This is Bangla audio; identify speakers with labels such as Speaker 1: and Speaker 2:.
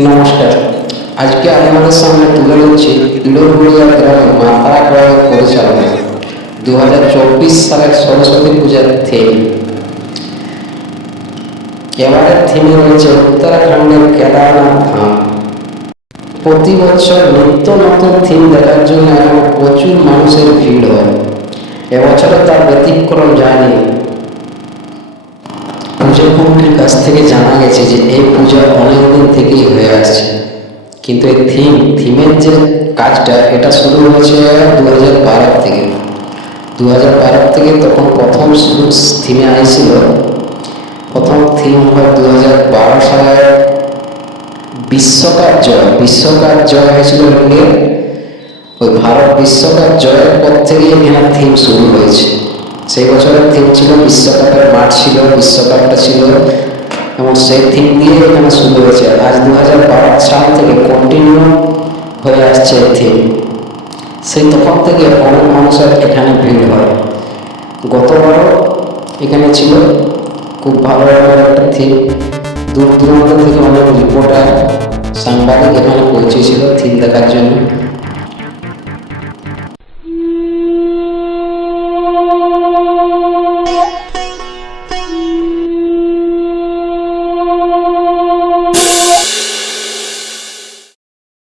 Speaker 1: নমস্কার। আজকে আপনাদের সামনে তুলে ধরছি ইলোরগুড়িয়া গ্রামে মাতারা ক্লাবের পরিচালনা। দু হাজার চব্বিশ সালের সরস্বতী পূজার থিম এবারের থিমে রয়েছে উত্তরাখণ্ডের কেদারনাথ ধাম। প্রতি বছর নিত্য নতুন থিম দেখার জন্য এখন প্রচুর মানুষের ভিড় হয়। এবছরে তার ব্যতিক্রম যায়নি। পুজো কমিটির কাছ থেকে জানা গেছে যে এই পূজা অনেকদিন হয়ে আসছে। কিন্তু এই থিম থিমের যে কাজটা, এটা শুরু হয়েছে দু হাজার বারো থেকে। দু হাজার বারো থেকে তখন প্রথম থিমে আইছিল। প্রথম থিম হয় দু হাজার বারো সালে বিশ্বকাপ জয়। বিশ্বকাপ জয় হয়েছিল ইন্ডিয়ার ওই ভারত বিশ্বকাপ জয়ের পর থেকেই এখানে থিম শুরু হয়েছে। সেই বছরের থিম ছিল বিশ্বকাপের মাঠ ছিল, বিশ্বকাপটা ছিল। এবং সেই থিম দিয়ে এখানে শুরু হয়েছে আজ দু হাজার বারো সাল থেকে কন্টিনিউ হয়ে আসছে এই থিম সেই তখন থেকে অনেক মানুষের এখানে ভিড় হয়। গতবারও এখানে ছিল। খুব ভালো একটা থিম দূর দূরান্ত থেকে অনেক রিপোর্টার সাংবাদিক এখানে পৌঁছেছিল থিম দেখার জন্য।